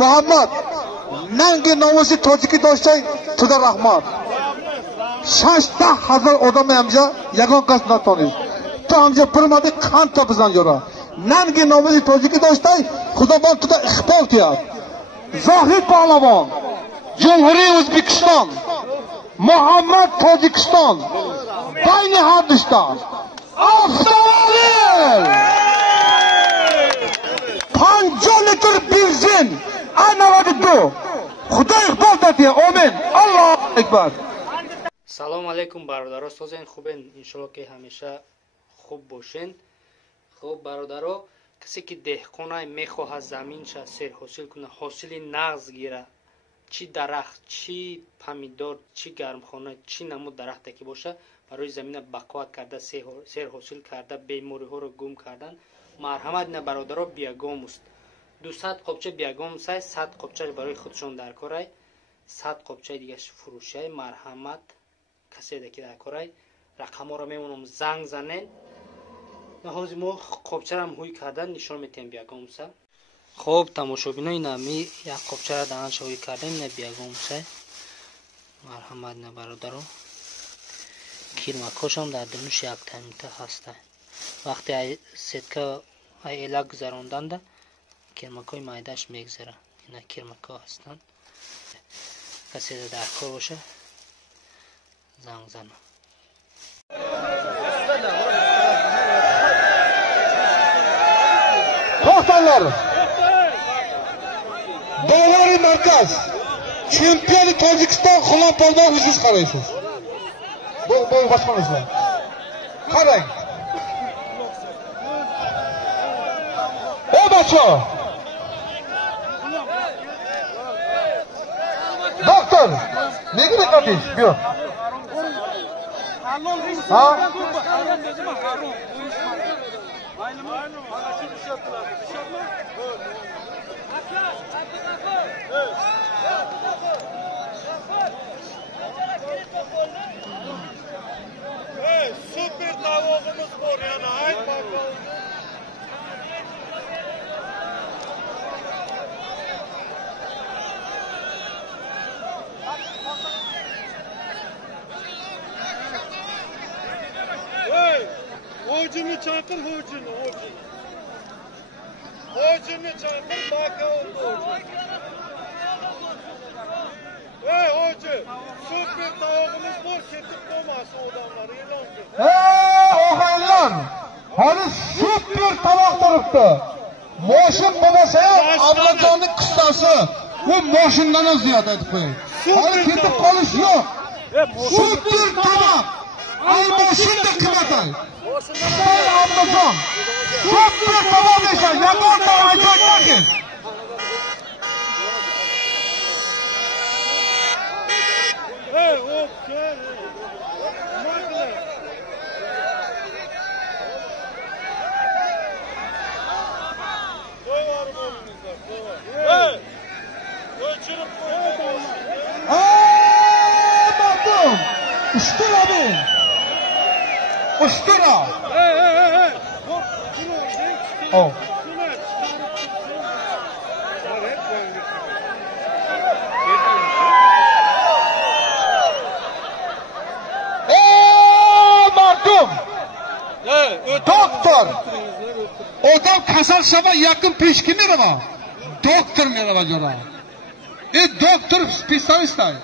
Muhammad. Nangi nomusi tojiki do'shtay tuda rahmat. 60,000 odam hamja yagon qasddan tanıyız. Tamca pırmadı kan tapızdan yora. Nangi nomusi tojiki do'shtay xudoban tuda iqbol qiyat. Zohid Pahlavon, Cumhuriy O'zbekiston, Muhammad Tojikiston, Bayni Hindiston, avtomobil, 50 litr benzin, anavadidu. Xudo iqbol tatiya, amin. Allohu akbar. Салом алейкум бародаро, созен хубен, иншалло ки ҳамеша хуб бошен. Хуб бародаро, касе ки деҳқонай мехоҳад заминша серҳосил куна, ҳосили нағз гира, чи дарахт, чи помидор, чи гармхона, чи намуд дарахте ки боша, барои замина бақувват карда, серҳосил карда, бемориҳоро гум кардан, марҳамат на бародаро биягомуст. 200 қопча биягом сай, 100 қопча барои худшон дар корай, 100 қопча дигаш фурӯшай, марҳамат касе ки дар корай, рақаморо мемонам занг занен. ҳозир мо қопчарам ҳуй кардан нишон метем биягомса. Хуб, тамошобинои нами як қопчара данаша ҳуй кардем, ина биягомса. Марҳамат на бародаро. Кирмакошам дар дунуш як тамита ҳаста. Вақте ай сетка ай элак гузаронданда, кирмакои майдаш мегзара. Ина кирмако ҳастанд. Касе дар кор боша, занг зана. To'xtanglar. Dovori markaz. Chempion Tojikiston Xulopoldan o'zingiz qaraysiz. Bu boshqalarsiz. Qarang. Bacho. Doktor, nega diqqatingiz? Bu yoq. Ha? Süper tavuğumuz var yani. Haydi bakalım. Hocunu çakır hocunu. Hocunu çakır bakalım hocunu. Hey hoca, süper tavuğumuz var, ketip olmasın odamlar, ilan ki. O'g'illar, hali super tovoq turibdi. Moshin bo'lmasa ham Ablajonning qissasi, bu moshindan ham ziyod aytib qo'ying. Hali ketib qolish yo'q. Super tovoq. Ay moshinda qiymatay. Say Ablajon. Super tovoq esa yagona ajoyibdir. Hey, okay. Baktım. Ustura abi. Ustura. Oh. Doktor. Odam kasal shaba yaqin peshki merava. Doktor merava jora. Doktor specialist ay.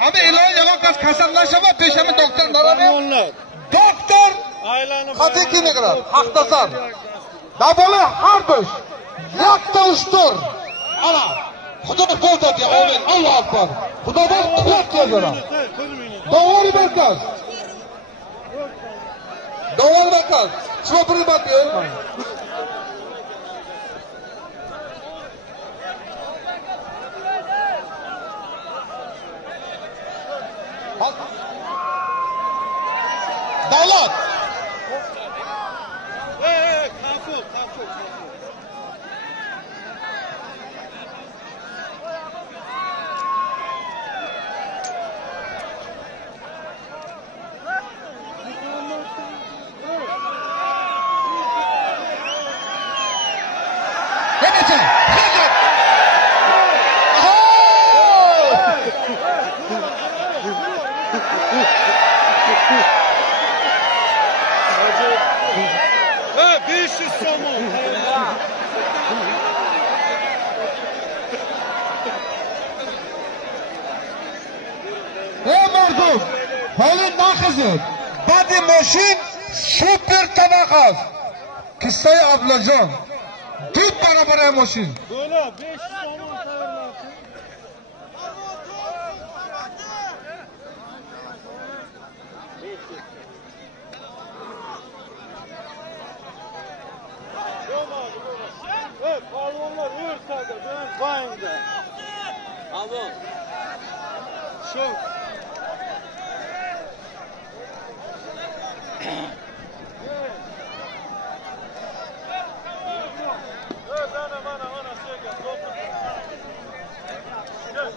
Hadi iloj yaqin kasallashaba peshami doktor narame. Doktor qatiki negra. Haqdasan. Daboli har dosh. Yakta ustur. Ana. Xudo qo'lda de amin. Allohu akbar. Xudodan quvvat qiladi. Davori markaz. Davori markaz. Shuna bir bat ber. Davlat. Hazır. Badi Moşin super tabaqas. Kissay Ablajon. Tut bana Moşin. Böyle 5 somon tayyorlansın. Evet, balonlar örterde, ben bayımda. Abo. Şu. Evet, ana şey gel, dokun. Gel.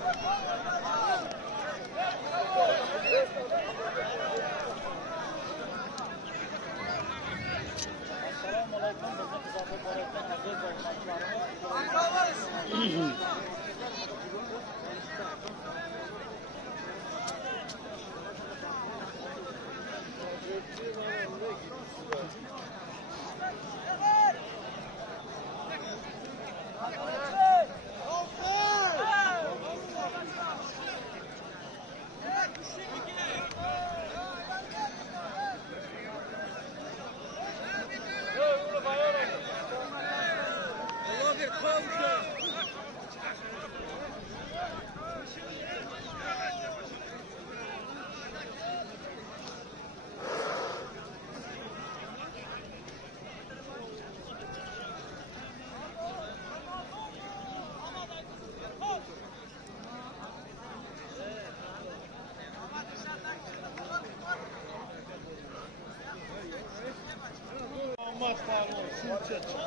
Olmaz pardon, silçe çık.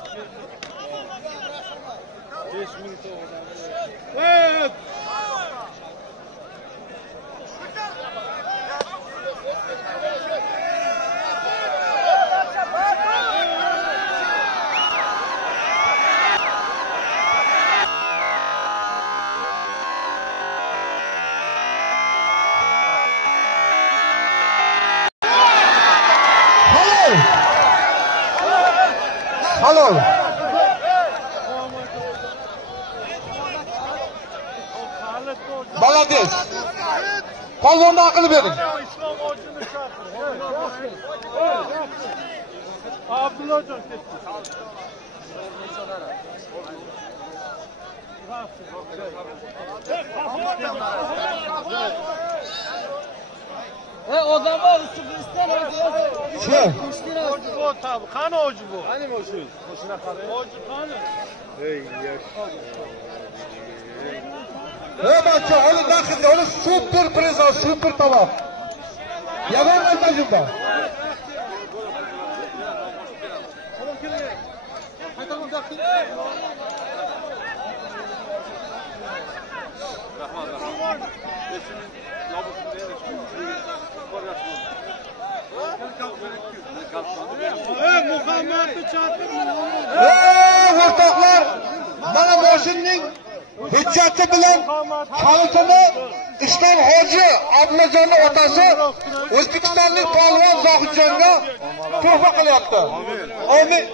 5 minut oldu. Evet. Halol. Balades. Polvonni aql bering. İslam hocunu çağır. Abdullajon ketdi. Odam var, Üstünistan Shu. Hoca bu tabi. Qani hoca bu? Qani hoca? Hoca qani? Ey yaş. Bacha, onu daxilda, onu super prizo, super tabaq. Yaman tajriba. Muhammadni chaqirma. O'rtoqlar, mana Mo'shinning hujjati bilan kalitini Islom Hoji Abdulajonni otasi O'zbekistonlik polvon Zohidjonga tuhfa qilyapti. Amin.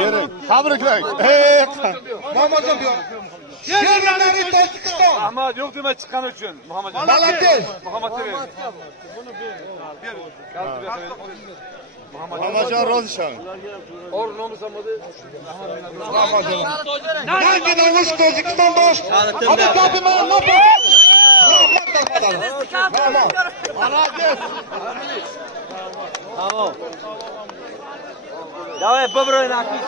Bering. Tabriklang. Muhammadjon bu. Sherlari Tojikiston. Ahmad yo'q dema chiqqani uchun. Muhammad. Balades. Muhammadga ber. Muhammadjon rozishan. Or nomusamadi. Yangi namush Tojikiston bosh. Hadi kapima napa. Давай, попробуй нахуй.